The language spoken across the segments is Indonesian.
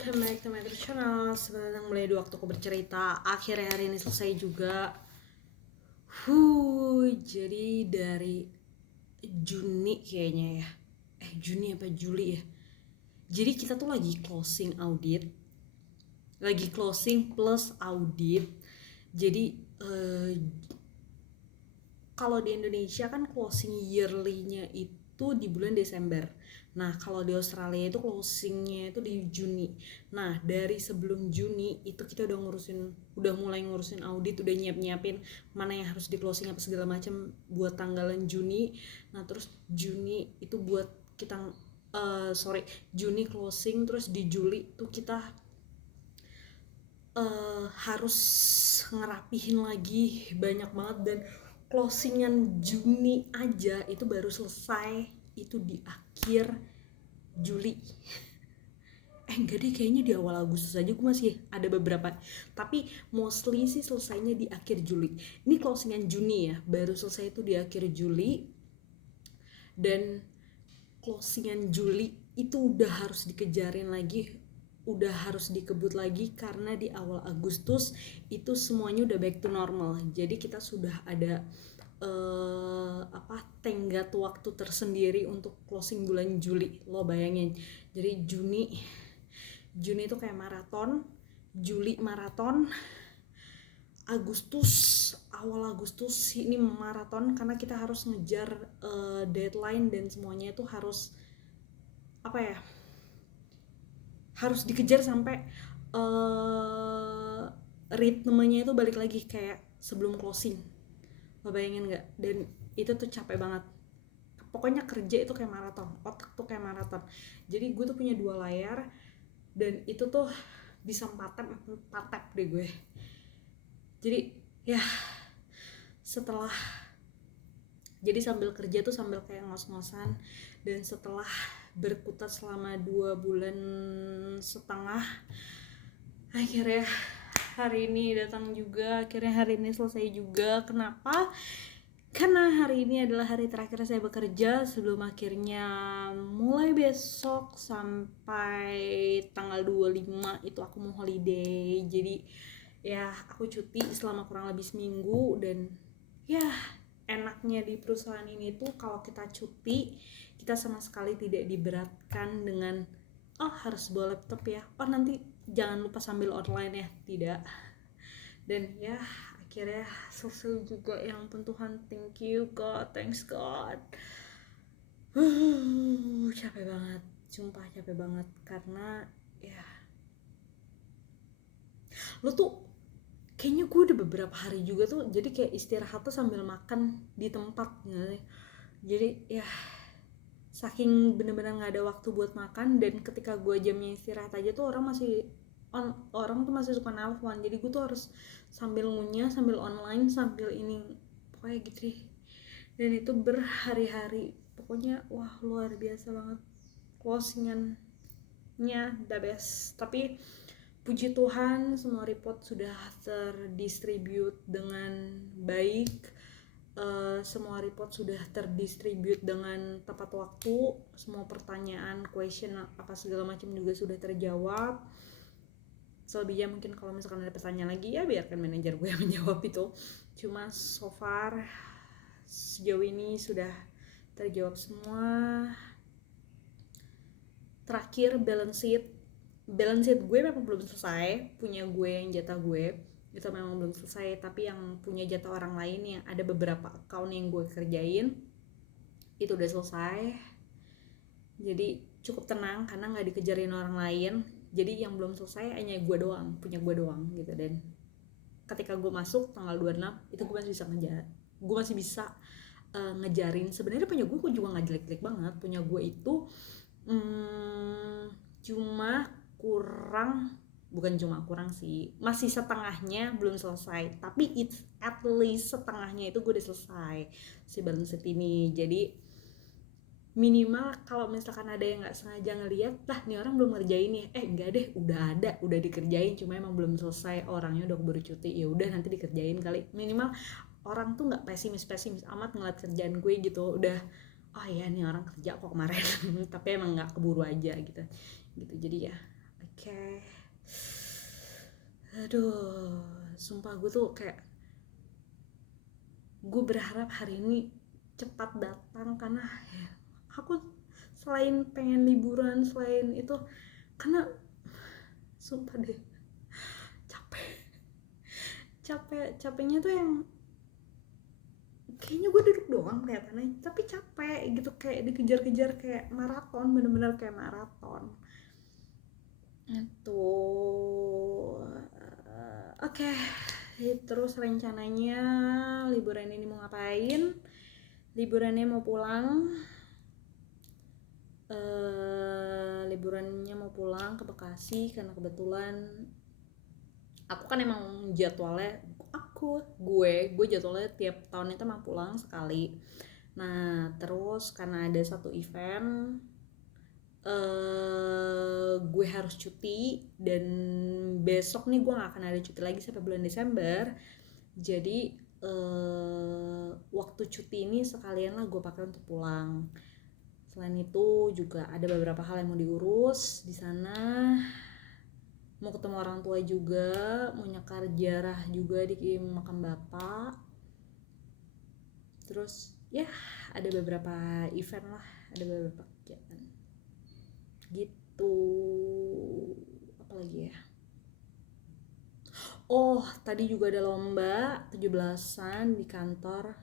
welcome back to my YouTube channel. Sebenarnya mulai 2 waktu aku bercerita. Akhirnya hari ini selesai juga. Jadi dari Juni kayaknya ya. Juni apa Juli ya. Jadi kita tuh lagi closing audit. Lagi closing plus audit. Jadi kalau di Indonesia kan closing yearly-nya itu di bulan Desember. Nah, kalau di Australia itu closingnya itu di Juni. Nah, dari sebelum Juni itu kita udah mulai ngurusin audit, udah nyiapin mana yang harus di closing apa segala macam buat tanggalan Juni. Nah, terus Juni itu buat kita Juni closing, terus di Juli tuh kita harus ngerapihin lagi banyak banget, dan closingan Juni aja itu baru selesai itu di akhir Juli. Enggak deh, kayaknya di awal Agustus aja gue masih ada beberapa, tapi mostly sih selesainya di akhir Juli. Ini closingan Juni ya, baru selesai itu di akhir Juli, dan closingan Juli itu udah harus dikejarin lagi, udah harus dikebut lagi karena di awal Agustus itu semuanya udah back to normal. Jadi kita sudah ada tenggat waktu tersendiri untuk closing bulan Juli. Lo bayangin, jadi Juni itu kayak maraton, Juli maraton, awal Agustus ini maraton karena kita harus ngejar deadline, dan semuanya itu harus harus dikejar sampai ritmenya itu balik lagi kayak sebelum closing. Lo bayangin gak? Dan itu tuh capek banget. Pokoknya kerja itu kayak maraton, otak tuh kayak maraton. Jadi gue tuh punya 2 layar, dan itu tuh bisa 4 tab deh gue. Jadi ya jadi sambil kerja tuh sambil kayak ngos-ngosan, dan setelah berkutat selama 2,5 bulan, akhirnya hari ini datang juga, akhirnya hari ini selesai juga. Kenapa? Karena hari ini adalah hari terakhir saya bekerja sebelum akhirnya mulai besok sampai tanggal 25 itu aku mau holiday. Jadi ya aku cuti selama kurang lebih seminggu, dan ya enaknya di perusahaan ini tuh kalau kita cuti kita sama sekali tidak diberatkan dengan harus bawa laptop ya, nanti jangan lupa sambil online ya, tidak. Dan ya akhirnya selesai juga. Ya ampun Tuhan, thank you God, thanks God. Capek banget, sumpah capek banget, karena ya lo tuh kayaknya gue udah beberapa hari juga tuh jadi kayak istirahat tuh sambil makan di tempat gitu. Jadi ya saking bener-bener gak ada waktu buat makan, dan ketika gue jamnya istirahat aja tuh orang tuh masih suka nelfon. Jadi gue tuh harus sambil ngunyah, sambil online, sambil ini, pokoknya gitu deh. Dan itu berhari-hari, pokoknya wah luar biasa banget. Closingannya the best. Tapi puji Tuhan semua report sudah terdistribute dengan baik. Semua report sudah terdistribute dengan tepat waktu. Semua pertanyaan, question apa segala macam juga sudah terjawab. Selebihnya mungkin kalau misalkan ada pertanyaan lagi ya biarkan manajer gue yang menjawab itu. Cuma so far sejauh ini sudah terjawab semua. Terakhir balance sheet gue memang belum selesai, punya gue yang jatah gue itu memang belum selesai, tapi yang punya jatah orang lain yang ada beberapa account yang gue kerjain itu udah selesai. Jadi cukup tenang karena nggak dikejarin orang lain. Jadi yang belum selesai hanya punya gue doang gitu. Dan ketika gue masuk tanggal 26 itu gue masih bisa ngejarin. Sebenarnya punya gue juga nggak jelek-jelek banget. Punya gue itu bukan cuma kurang sih, masih setengahnya belum selesai, tapi it's at least setengahnya itu gue udah selesai si balance sheet ini. Jadi minimal kalau misalkan ada yang nggak sengaja ngeliat, nih orang belum ngerjain nih, enggak deh, udah dikerjain, cuma emang belum selesai, orangnya udah keburu cuti, ya udah nanti dikerjain kali. Minimal orang tuh nggak pesimis amat ngeliat kerjaan gue gitu, udah oh ya nih orang kerja kok kemarin tapi emang nggak keburu aja gitu. Jadi ya Oke. Aduh, sumpah gue tuh kayak gue berharap hari ini cepat datang karena ya, aku selain pengen liburan, selain itu karena sumpah deh capeknya tuh yang kayaknya gue duduk doang kelihatannya tapi capek gitu, kayak dikejar-kejar kayak maraton, bener-bener kayak maraton itu. Oke. Terus rencananya liburan ini mau ngapain? Liburannya mau pulang. Liburannya mau pulang ke Bekasi karena kebetulan aku kan emang jadwalnya gue jadwalnya tiap tahun itu emang pulang sekali. Nah terus karena ada satu event gue harus cuti dan besok nih gue gak akan ada cuti lagi sampai bulan Desember. Jadi waktu cuti ini sekalian lah gue pakai untuk pulang. Selain itu juga ada beberapa hal yang mau diurus di sana. Mau ketemu orang tua juga, mau nyekar jarah juga di makam bapak. Terus ya ada beberapa event lah, ada beberapa kegiatan gitu. Apalagi ya, oh tadi juga ada lomba 17-an di kantor.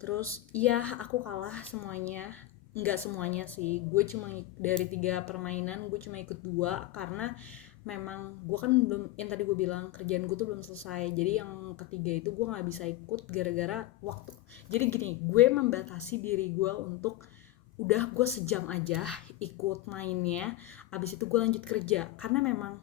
Terus iya aku kalah semuanya, nggak semuanya sih, gue cuma dari 3 permainan gue cuma ikut 2 karena memang gue kan belum, yang tadi gue bilang kerjaan gue tuh belum selesai. Jadi yang ketiga itu gue nggak bisa ikut gara-gara waktu. Jadi gini, gue membatasi diri gue untuk udah gue sejam aja ikut mainnya, abis itu gue lanjut kerja karena memang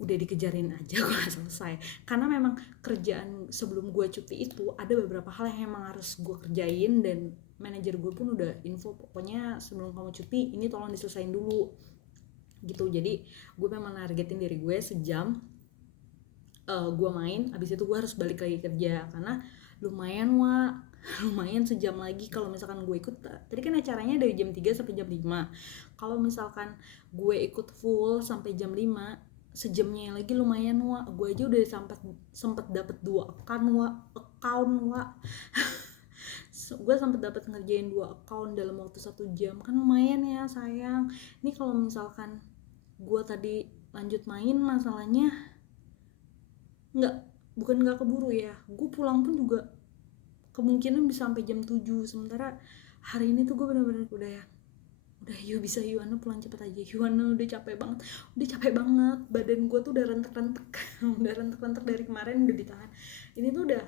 udah dikejarin aja gue gak selesai. Karena memang kerjaan sebelum gue cuti itu ada beberapa hal yang emang harus gue kerjain dan manajer gue pun udah info pokoknya sebelum kamu cuti ini tolong diselesain dulu gitu. Jadi gue memang nargetin diri gue sejam gue main, abis itu gue harus balik lagi kerja karena lumayan sejam lagi kalau misalkan gue ikut. Tadi kan acaranya dari jam 3 sampai jam 5. Kalau misalkan gue ikut full sampai jam 5, sejamnya lagi lumayan gue aja udah sempet dapet 2 account gue sempet dapet ngerjain 2 account dalam waktu 1 jam, kan lumayan ya sayang. Ini kalau misalkan gue tadi lanjut main, masalahnya bukan nggak keburu ya, gue pulang pun juga kemungkinan bisa sampai jam 7. Sementara hari ini tuh gue bener-bener udah yuk bisa yuk Anu pulang cepet aja yuk Anu, udah capek banget badan gue tuh udah rentek-rentek udah rentek-rentek dari kemarin, udah ditahan. Ini tuh udah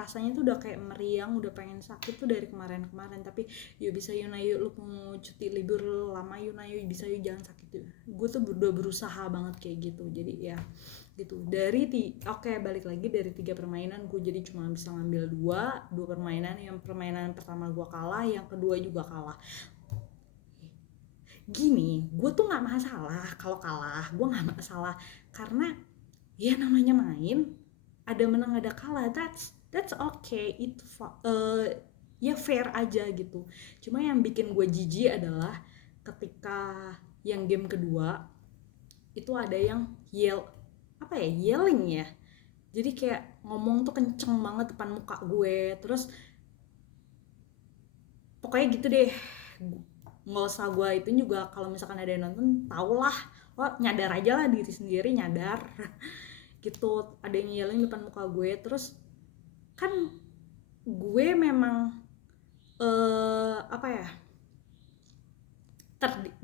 rasanya tuh udah kayak meriang, udah pengen sakit tuh dari kemarin. Tapi yuk bisa yuk Nah yuk, lu mau cuti libur lama yuk Nah yuk bisa yuk, jangan sakit yuk. Gue tuh udah berusaha banget kayak gitu. Jadi ya gitu, balik lagi dari 3 permainan gue jadi cuma bisa ngambil 2 permainan. Yang permainan pertama gue kalah, yang kedua juga kalah. Gini, gue tuh nggak masalah kalau kalah, gue nggak masalah karena ya namanya main, ada menang ada kalah, that's okay, itu ya fair aja gitu. Cuma yang bikin gue jijik adalah ketika yang game kedua itu ada yang yelling ya, jadi kayak ngomong tuh kenceng banget depan muka gue. Terus pokoknya gitu deh, nggak usah gue itu juga, kalau misalkan ada yang nonton tau lah, lo nyadar aja lah diri sendiri, nyadar gitu. Ada yang yelling depan muka gue. Terus kan gue memang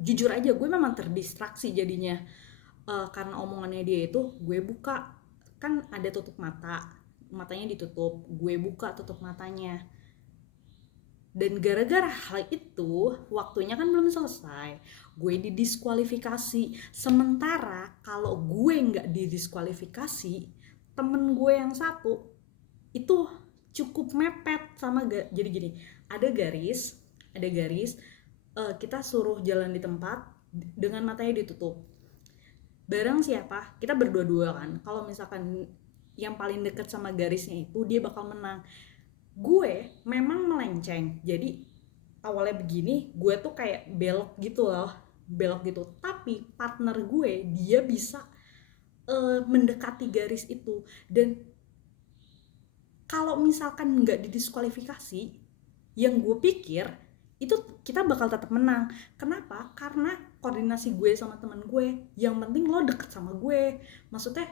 jujur aja gue memang terdistraksi jadinya karena omongannya dia itu. Gue buka, kan ada tutup matanya ditutup, gue buka tutup matanya, dan gara-gara hal itu waktunya kan belum selesai, gue didiskualifikasi. Sementara kalau gue nggak didiskualifikasi, temen gue yang satu itu cukup mepet sama jadi gini, ada garis kita suruh jalan di tempat dengan matanya ditutup. Barang siapa, kita berdua-dua kan, kalau misalkan yang paling deket sama garisnya itu dia bakal menang. Gue memang melenceng, jadi awalnya begini, gue tuh kayak belok gitu loh, belok gitu. Tapi partner gue dia bisa mendekati garis itu, dan kalau misalkan nggak didiskualifikasi, yang gue pikir itu kita bakal tetap menang. Kenapa? Karena koordinasi gue sama teman gue. Yang penting lo deket sama gue, maksudnya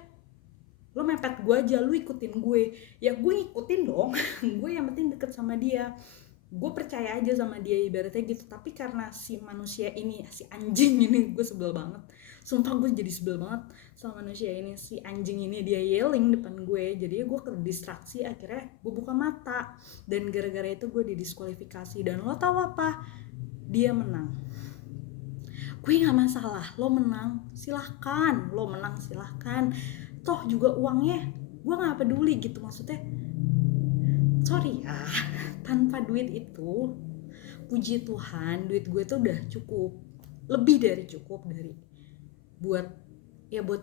lo mepet gue aja, lo ikutin gue, ya gue ngikutin dong. Gue yang penting deket sama dia, gue percaya aja sama dia, ibaratnya gitu. Tapi karena si manusia ini, si anjing ini, gue sebel banget, sumpah gue jadi sebel banget sama manusia ini. Si anjing ini dia yelling depan gue, jadi gue terdistraksi, akhirnya gue buka mata, dan gara-gara itu gue didiskualifikasi. Dan lo tahu apa? Dia menang. Gue nggak masalah, lo menang silahkan, lo menang silahkan, toh juga uangnya gue nggak peduli gitu. Maksudnya sorry ya, tanpa duit itu, puji Tuhan, duit gue tuh udah cukup, lebih dari cukup, dari buat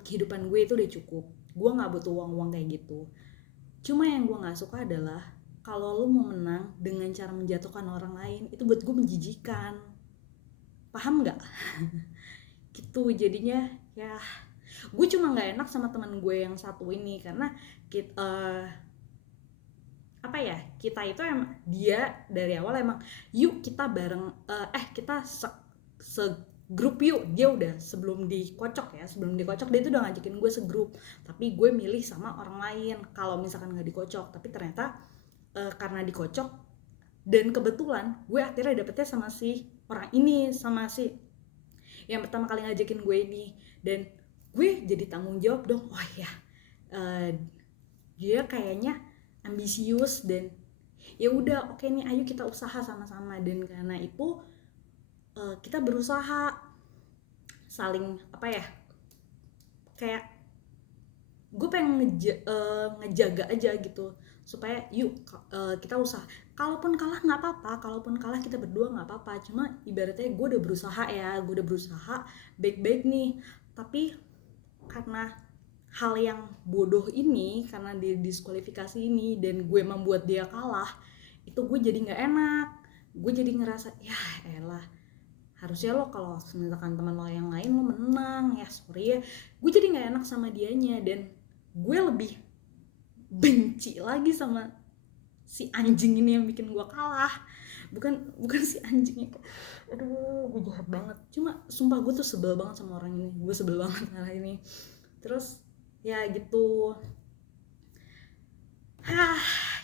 kehidupan gue itu udah cukup. Gue nggak butuh uang kayak gitu. Cuma yang gue nggak suka adalah kalau lo mau menang dengan cara menjatuhkan orang lain, itu buat gue menjijikan. Paham nggak? Gitu jadinya ya. Gue cuma nggak enak sama teman gue yang satu ini, karena kita itu emang, dia dari awal emang yuk kita bareng, kita segrup yuk. Dia udah sebelum dikocok dia tuh udah ngajakin gue segrup, tapi gue milih sama orang lain kalau misalkan nggak dikocok. Tapi ternyata karena dikocok, dan kebetulan gue akhirnya dapetnya sama si orang ini, sama si yang pertama kali ngajakin gue ini. Dan gue jadi tanggung jawab dong. Oh ya, dia kayaknya ambisius, dan ya udah oke nih, ayo kita usaha sama-sama. Dan karena itu kita berusaha saling kayak gue pengen ngejaga aja gitu, supaya yuk kita usaha. Kalaupun kalah nggak apa-apa, kalaupun kalah kita berdua nggak apa-apa. Cuma ibaratnya gue udah berusaha baik-baik nih. Tapi karena hal yang bodoh ini, karena dia diskualifikasi ini dan gue membuat dia kalah, itu gue jadi nggak enak. Gue jadi ngerasa ya elah, harusnya lo kalau misalkan teman lo yang lain lo menang, ya sorry ya. Gue jadi nggak enak sama dianya, dan gue lebih benci lagi sama si anjing ini yang bikin gue kalah. Bukan si anjingnya, aduh gue jahat banget. Cuma sumpah gue tuh sebel banget sama orang ini, gue sebel banget sama ini. Terus ya gitu,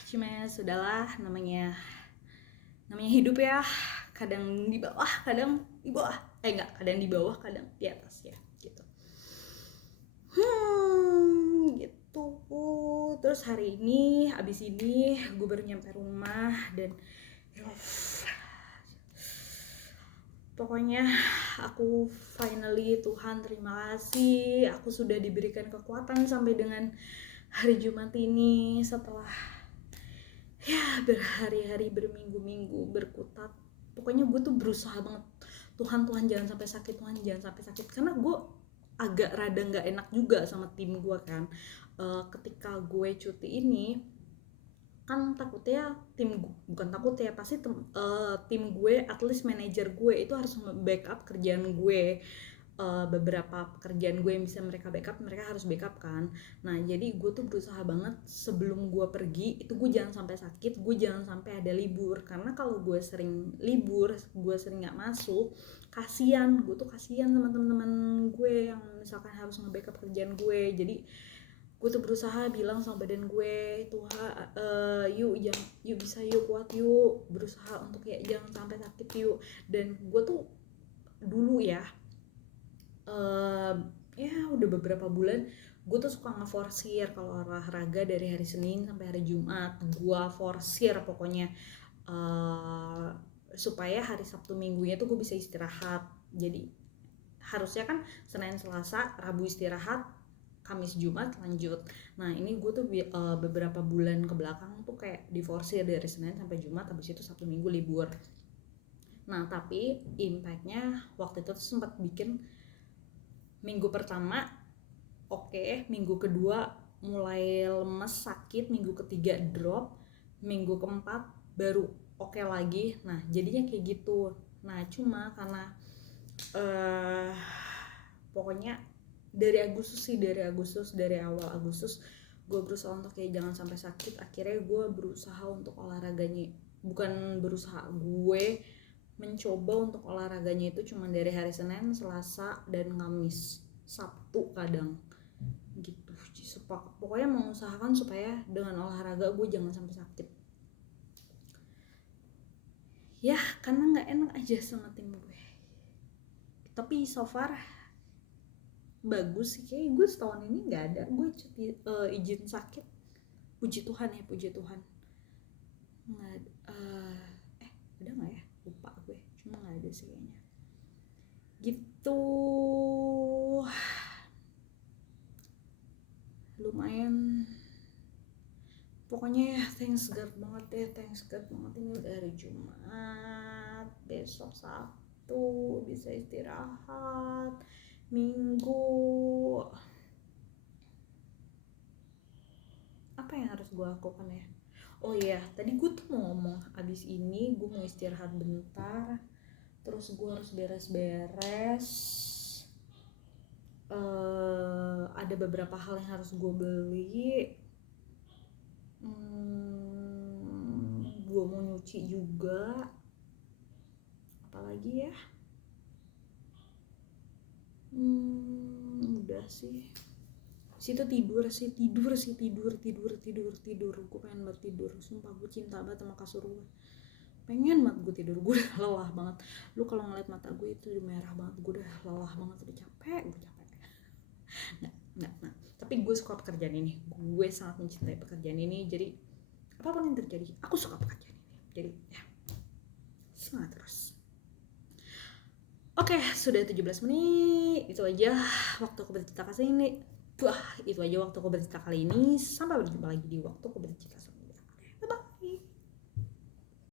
cuma sudahlah, namanya hidup ya. Kadang di bawah, kadang di bawah, kadang di bawah, kadang di atas ya gitu. Gitu. Terus hari ini, abis ini gue baru nyampe rumah, dan pokoknya aku finally, Tuhan terima kasih, aku sudah diberikan kekuatan sampai dengan hari Jumat ini, setelah ya berhari-hari, berminggu-minggu berkutat. Pokoknya gue tuh berusaha banget, Tuhan jangan sampai sakit, Tuhan jangan sampai sakit. Karena gue agak rada nggak enak juga sama tim gue kan. Ketika gue cuti ini kan takutnya pasti tim gue, at least manajer gue itu harus backup kerjaan gue. Beberapa pekerjaan gue yang bisa mereka backup, mereka harus backup kan. Nah jadi gue tuh berusaha banget sebelum gue pergi itu gue jangan sampai sakit, gue jangan sampai ada libur. Karena kalau gue sering libur, gue sering nggak masuk, gue tuh kasihan sama teman-teman gue yang misalkan harus nge-backup kerjaan gue. Jadi gue tuh berusaha bilang sama badan gue, Tuhan, yuk bisa, yuk kuat, yuk berusaha untuk ya jangan sampai sakit yuk. Dan gue tuh dulu ya udah beberapa bulan gue tuh suka ngeforsir kalau olahraga dari hari Senin sampai hari Jumat. Gue forsir pokoknya supaya hari Sabtu Minggunya tuh gue bisa istirahat. Jadi harusnya kan Senin Selasa Rabu istirahat, Kamis Jumat lanjut. Nah ini gue tuh beberapa bulan ke belakang tuh kayak diforsir dari Senin sampai Jumat, habis itu Sabtu Minggu libur. Nah tapi impactnya waktu itu tuh sempat bikin minggu pertama oke, minggu kedua mulai lemes sakit, minggu ketiga drop, minggu keempat baru oke lagi. Nah jadinya kayak gitu. Nah cuma karena Pokoknya dari awal Agustus gue berusaha untuk kayak jangan sampai sakit. Akhirnya gue berusaha untuk olahraganya, bukan berusaha, gue mencoba untuk olahraganya itu cuma dari hari Senin, Selasa, dan Kamis. Sabtu kadang gitu. Pokoknya mengusahakan supaya dengan olahraga gue jangan sampai sakit ya, karena nggak enak aja sama tim gue. Tapi so far bagus sih, kayak gue setahun ini nggak ada gue izin sakit. Puji Tuhan ya, puji Tuhan. Nggak ada, ada nggak ya, lupa gue, cuma nggak ada sih kayaknya gitu. Lumayan pokoknya ya, thanks God banget ini udah hari Jumat, besok Sabtu bisa istirahat, Minggu apa yang harus gue lakukan ya. Oh iya, tadi gue tuh mau ngomong abis ini gue mau istirahat bentar, terus gue harus beres-beres. Ada beberapa hal yang harus gue beli. Gue mau nyuci juga. Apalagi ya? Udah sih. Situ tidur. Gue pengen banget tidur. Sumpah gue cinta banget sama kasur gue. Pengen banget gue tidur. Gue udah lelah banget. Lu kalau ngeliat mata gue itu udah merah banget. Gue udah lelah banget, udah capek. Nggak. Tapi gue suka pekerjaan ini. Gue sangat mencintai pekerjaan ini. Jadi apapun yang terjadi, aku suka pekerjaan ini. Jadi ya, semangat terus. Oke, sudah 17 menit. Itu aja waktu aku bercerita kali ini. Sampai berjumpa lagi di waktu aku bercerita